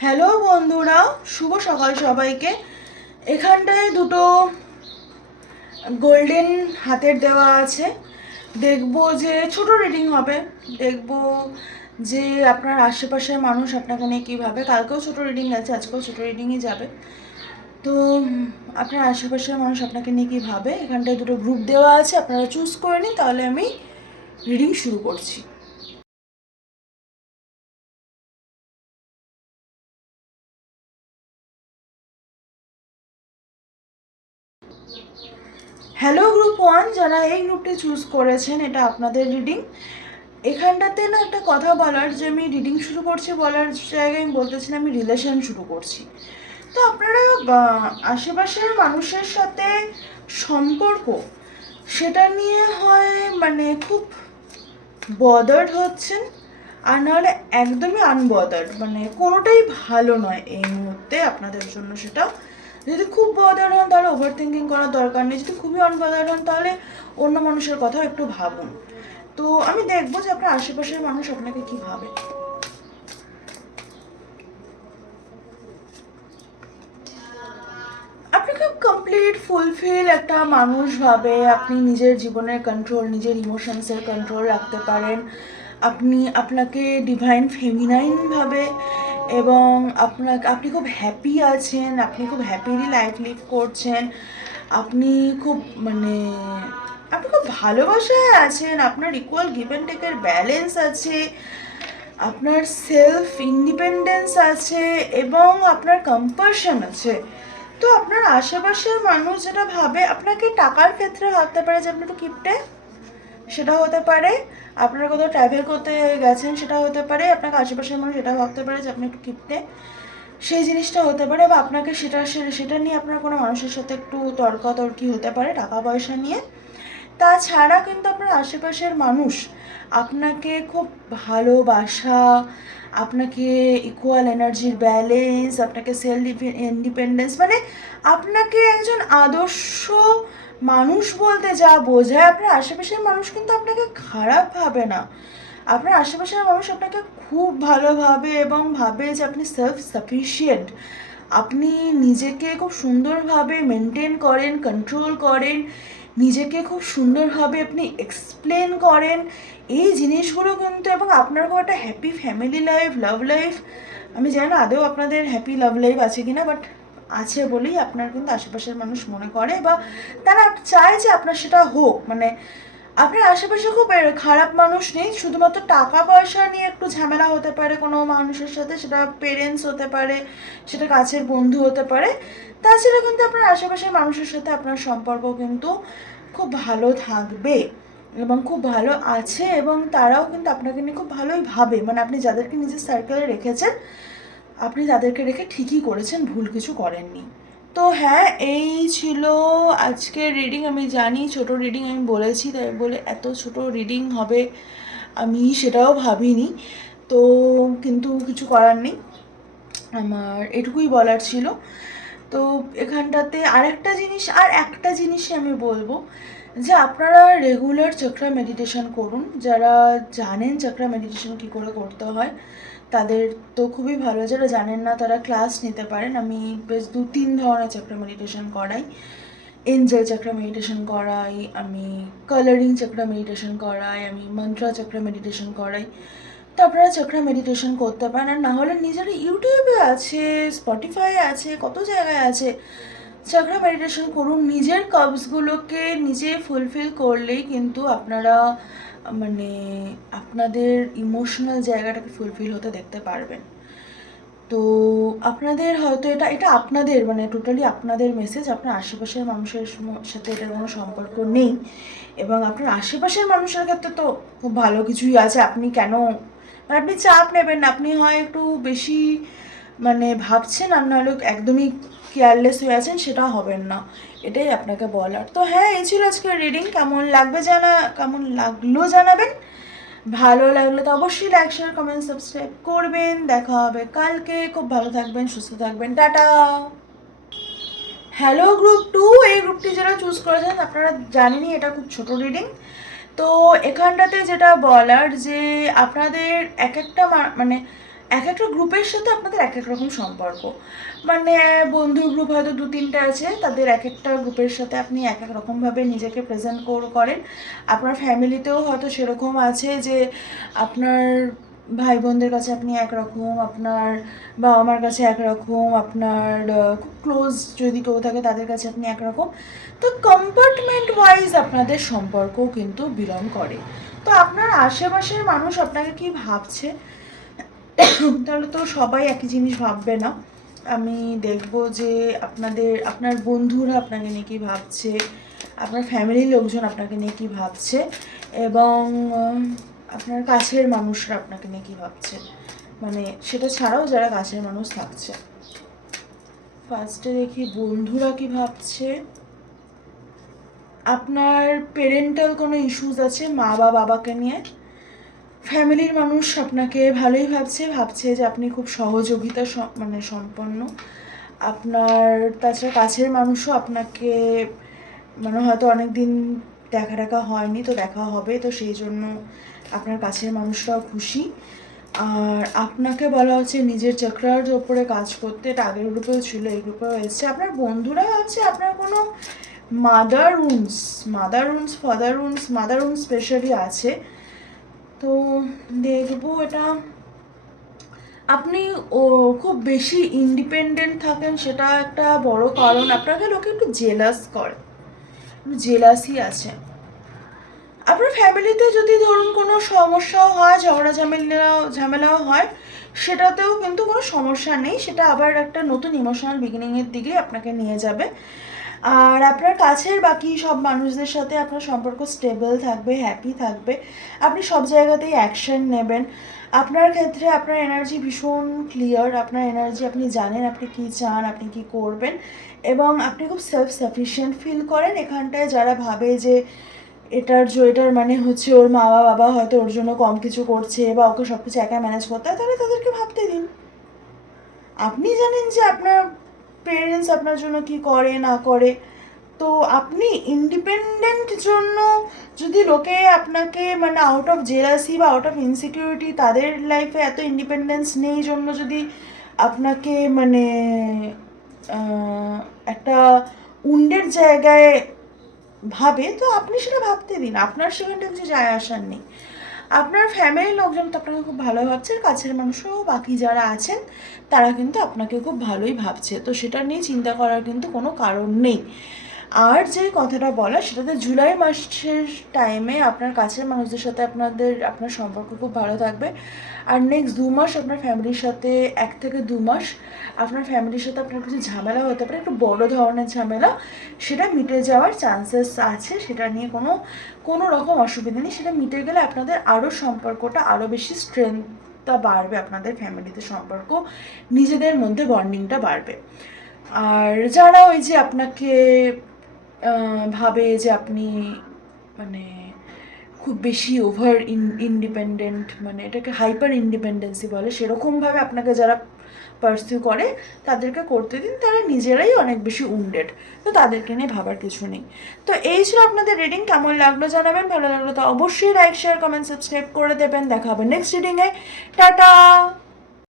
Hello বন্ধুরা, শুভ সকাল সবাইকে। এখানটায় দুটো গোল্ডেন হাতের দেওয়া আছে। দেখবো যে ছোট রিডিং হবে। দেখবো যে আপনার আশেপাশের মানুষ আপনাকে নিয়ে কী ভাবে। কালকেও ছোট রিডিং আছে, আজকেও ছোট রিডিংই যাবে। তো আপনার আশেপাশের মানুষ আপনাকে নিয়ে কী ভাবে, এখানটায় দুটো গ্রুপ দেওয়া আছে, আপনারা চুজ করে নিন। তাহলে আমি রিডিং শুরু করছি। হ্যালো গ্রুপ 1, যারা এই গ্রুপটি চুজ করেছেন, এটা আপনাদের রিডিং। এখানটাতে না একটা কথা বলার, যে আমি রিডিং শুরু করছি বলার জায়গায় আমি বলতেছি না, আমি রিলেশন শুরু করছি। তো আপনারা আশেপাশের মানুষের সাথে সম্পর্ক, সেটা নিয়ে হয় মানে খুব বদার্ড হচ্ছেন, আর নাহলে একদমই আনবদার্ড, মানে কোনোটাই ভালো নয় এই মুহূর্তে আপনাদের জন্য। সেটা যদি খুব বদার্ড হন তাহলে ওভার থিঙ্কিং করার দরকার নেই, যদি খুবই আনবদার্ড হন তাহলে অন্য মানুষের কথাও একটু ভাবুন। তো আমি দেখবো যে আপনার আশেপাশের মানুষ আপনাকে কি ভাবে। আপনাকে কমপ্লিট ফুলফিল একটা মানুষ ভাবে। আপনি নিজের জীবনের কন্ট্রোল, নিজের ইমোশনসের কন্ট্রোল রাখতে পারেন। আপনাকে ডিভাইন ফেমিনাইন ভাবে, এবং আপনি খুব হ্যাপি আছেন, আপনি খুব হ্যাপিলি লাইফ লিভ করছেন। আপনি খুব মানে আপনি খুব ভালোবাসায় আছেন, আপনার ইকুয়াল গিভ অ্যান্ড টেকের ব্যালেন্স আছে, আপনার সেলফ ইন্ডিপেন্ডেন্স আছে, এবং আপনার কম্পাশন আছে। তো আপনার আশেপাশের মানুষ যেটা ভাবে, আপনাকে টাকার ক্ষেত্রে ভাবতে পারে যে আপনি একটু কিপটে, সেটা হতে পারে। আপনারা কোথাও ট্রাভেল করতে গেছেন, সেটা হতে পারে। আপনাকে আশেপাশের মানুষ এটা ভাবতে পারে যে আপনি একটু কিপটে, সেই জিনিসটা হতে পারে। বা আপনাকে সেটা নিয়ে আপনার কোনো মানুষের সাথে একটু তর্কাতর্কি হতে পারে টাকা পয়সা নিয়ে। তাছাড়া কিন্তু আপনার আশেপাশের মানুষ আপনাকে খুব ভালোবাসা, আপনাকে ইকুয়াল এনার্জির ব্যালেন্স, আপনাকে সেলফ ইন্ডিপেন্ডেন্স, মানে আপনাকে একজন আদর্শ মানুষ বলতে যা বোঝায়, আপনার আশেপাশের মানুষ কিন্তু আপনাকে খারাপ ভাবে না। আপনার আশেপাশের মানুষ আপনাকে খুব ভালোভাবে, এবং ভাবে যে আপনি সেলফ সাফিসিয়েন্ট, আপনি নিজেকে খুব সুন্দরভাবে মেনটেন করেন, কন্ট্রোল করেন, নিজেকে খুব সুন্দরভাবে আপনি এক্সপ্লেন করেন। এই জিনিসগুলো কিন্তু, এবং আপনার খুব একটা happy family life, love life. আমি জানি না আদৌ আপনাদের হ্যাপি লাভ লাইফ আছে কিনা, বাট আছে বলেই আপনার কিন্তু আশেপাশের মানুষ মনে করে, বা তারা চায় যে আপনার সেটা হোক। মানে আপনার আশেপাশে খুব খারাপ মানুষ নেই, শুধুমাত্র টাকা পয়সা নিয়ে একটু ঝামেলা হতে পারে কোনো মানুষের সাথে, সেটা পেরেন্টস হতে পারে, সেটা কাছের বন্ধু হতে পারে। তাছাড়া কিন্তু আপনার আশেপাশের মানুষের সাথে আপনার সম্পর্ক কিন্তু খুব ভালো থাকবে, এবং খুব ভালো আছে, এবং তারাও কিন্তু আপনাকে নিয়ে খুব ভালোই ভাবে। মানে আপনি যাদেরকে নিজের সার্কেলে রেখেছেন, আপনি তাদেরকে রেখে ঠিকই করেছেন, ভুল কিছু করেননি। তো হ্যাঁ, এই ছিল আজকের রিডিং। আমি জানি ছোট রিডিং আমি বলেছি, তাই বলে এত ছোট রিডিং হবে আমি সেটাও ভাবিনি। তো কিন্তু কিছু করার নেই, আমার এটুকুই বলার ছিল। তো এখানটাতে একটা জিনিসই আমি বলবো, যে আপনারা রেগুলার চক্রা মেডিটেশন করুন। যারা জানেন চক্রা মেডিটেশন কী করে করতে হয় তাদের তো খুবই ভালো, যারা জানেন না তারা ক্লাস নিতে পারেন। আমি বেশ 2-3 ধরনের চক্র মেডিটেশন করাই। এঞ্জেল চক্র মেডিটেশন করাই, আমি কালারিং চক্র মেডিটেশন করাই, আমি মন্ত্রা চক্র মেডিটেশন করাই। তো আপনারা চক্র মেডিটেশন করতে পারেন। আর না হলে নিজের ইউটিউবে আছে, স্পটিফাই আছে, কত জায়গায় আছে, চক্র মেডিটেশন করুন। নিজের কার্ভসগুলোকে নিজে ফুলফিল করলেই কিন্তু আপনারা মানে আপনাদের ইমোশনাল জায়গাটাকে ফুলফিল হতে দেখতে পারবেন। তো আপনাদের হয়তো এটা এটা আপনাদের মানে টোটালি আপনাদের মেসেজ। আপনার আশেপাশের মানুষের সাথে এটার কোনো সম্পর্ক নেই, এবং আপনার আশেপাশের মানুষের ক্ষেত্রে তো খুব ভালো কিছুই আছে। আপনি কেন মানে আপনি চাপ নেবেন না, আপনি হয় একটু বেশি মানে ভাবছেন, আর নাহলে একদমই কেয়ারলেস হয়ে আছেন, সেটা হবেন না, এটাই আপনাকে বলার। তো হ্যাঁ, এই ছিল আজকের রিডিং। কেমন লাগলো জানাবেন। ভালো লাগলে তো অবশ্যই লাইক, শেয়ার, কমেন্ট, সাবস্ক্রাইব করবেন। দেখা হবে কালকে। খুব ভালো থাকবেন, সুস্থ থাকবেন, টাটা। হ্যালো গ্রুপ 2, এই গ্রুপটি যারা চুজ করেছেন আপনারা জানেনই এটা খুব ছোট রিডিং। তো এখানটাতে যেটা বলার, যে আপনাদের এক একটা মানে এক একটা গ্রুপের সাথে আপনাদের এক এক রকম সম্পর্ক, মানে বন্ধুর গ্রুপ হয়তো 2-3টা আছে, তাদের এক একটা গ্রুপের সাথে আপনি এক এক রকমভাবে নিজেকে প্রেজেন্ট করেন। আপনার ফ্যামিলিতেও হয়তো সেরকম আছে যে আপনার ভাই বোনদের কাছে আপনি একরকম, আপনার বাবা মার কাছে একরকম, আপনার খুব ক্লোজ যদি কেউ থাকে তাদের কাছে আপনি একরকম। তো কম্পার্টমেন্ট ওয়াইজ আপনাদের সম্পর্কও কিন্তু বিলং করে। তো আপনার আশেপাশের মানুষ আপনাকে কি ভাবছে, তাহলে তো সবাই একই জিনিস ভাববে না। আমি দেখব যে আপনার বন্ধুরা আপনাকে নিয়ে কী ভাবছে, আপনার ফ্যামিলির লোকজন আপনাকে নিয়ে কী ভাবছে, এবং আপনার কাছের মানুষরা আপনাকে নিয়ে কী ভাবছে, মানে সেটা ছাড়াও যারা কাছের মানুষ থাকছে। ফার্স্টে দেখি বন্ধুরা কী ভাবছে। আপনার পেরেন্টাল কোনো ইস্যুস আছে মা বা বাবাকে নিয়ে। ফ্যামিলির মানুষ আপনাকে ভালোই ভাবছে যে আপনি খুব সহযোগিতা মানে সম্পন্ন। আপনার তাছাড়া কাছের মানুষও আপনাকে মানে হয়তো অনেক দিন দেখা হয়নি, তো দেখা হবে, তো সেই জন্য আপনার কাছের মানুষরাও খুশি। আর আপনাকে বলা হচ্ছে নিজের চক্রার ওপরে কাজ করতে, এটা আগের গ্রুপেও ছিল, এই গ্রুপেও এসছে। আপনার বন্ধুরা ভাবছে আপনার কোনো মাদার উন্স স্পেশালি আছে। তো দেখবো এটা আপনি খুব বেশি ইন্ডিপেন্ডেন্ট থাকেন, সেটা একটা বড় কারণ। আপনাকে লোকে একটু জেলাস করে, জেলাসই আছে। আপনার ফ্যামিলিতে যদি ধরুন কোনো সমস্যাও হয়, ঝামেলাও হয়, সেটাতেও কিন্তু কোনো সমস্যা নেই, সেটা আবার একটা নতুন ইমোশনাল বিগিনিংয়ের দিকে আপনাকে নিয়ে যাবে। আর আপনার কাছের বাকি সব মানুষদের সাথে আপনার সম্পর্ক স্টেবল থাকবে, হ্যাপি থাকবে, আপনি সব জায়গাতেই অ্যাকশন নেবেন। আপনার ক্ষেত্রে আপনার এনার্জি ভীষণ ক্লিয়ার, আপনার এনার্জি, আপনি জানেন আপনি কী চান, আপনি কী করবেন, এবং আপনি খুব সেলফ সাফিসিয়েন্ট ফিল করেন। এখানটায় যারা ভাবে যে এটার মানে হচ্ছে ওর মা বাবা হয়তো ওর জন্য কম কিছু করছে বা ওকে সব কিছু একা ম্যানেজ করতে হয়, তাহলে তাদেরকে ভাবতে দিন। আপনি জানেন যে আপনার পেরেন্টস আপনার জন্য কি করে না করে, তো আপনি ইন্ডিপেন্ডেন্ট জন্য যদি লোকে আপনাকে মানে আউট অফ জেলাসি বা আউট অফ ইনসিকিউরিটি, তাদের লাইফে এত ইন্ডিপেন্ডেন্স নেই জন্য যদি আপনাকে মানে একটা উন্ডের জায়গায় ভাবে, তো আপনি সেটা ভাবতে দিন, আপনার সেখানটা কিছু যায় আসার নেই। আপনার ফ্যামিলির লোকজন তো আপনাকে খুব ভালো ভাবছে, কাছের মানুষও বাকি যারা আছেন তারা কিন্তু আপনাকে খুব ভালোই ভাবছে, তো সেটা নিয়ে চিন্তা করার কিন্তু কোনো কারণ নেই। আর যে কথাটা বলা, সেটাতে জুলাই মাসের টাইমে আপনার কাছের মানুষদের সাথে আপনার সম্পর্ক খুব ভালো থাকবে। আর নেক্সট 2 মাস আপনার ফ্যামিলির সাথে, 1 থেকে 2 মাস আপনার ফ্যামিলির সাথে আপনার কিছু ঝামেলা হতে পারে, একটু বড় ধরনের ঝামেলা, সেটা মিটে যাওয়ার চান্সেস আছে, সেটা নিয়ে কোনো রকম অসুবিধা নেই। সেটা মিটে গেলে আপনাদের আরও সম্পর্কটা আরও বেশি স্ট্রেংথটা বাড়বে, আপনাদের ফ্যামিলিতে সম্পর্ক, নিজেদের মধ্যে বন্ডিংটা বাড়বে। আর যারা ওই যে আপনাকে ভাবে যে আপনি মানে খুব বেশি ওভার ইন্ডিপেন্ডেন্ট, মানে এটাকে হাইপার ইন্ডিপেন্ডেন্সি বলে, সেরকমভাবে আপনাকে যারা পার্সিউ করে তাদেরকে করতে দিন, তারা নিজেরাই অনেক বেশি উন্ডেড, তো তাদেরকে নিয়ে ভাবার কিছু নেই। তো এই ছিল আপনাদের রিডিং, কেমন লাগলো জানাবেন, ভালো লাগলো তো অবশ্যই লাইক শেয়ার কমেন্ট সাবস্ক্রাইব করে দেবেন। দেখা হবে নেক্সট রিডিংয়ে, টাটা।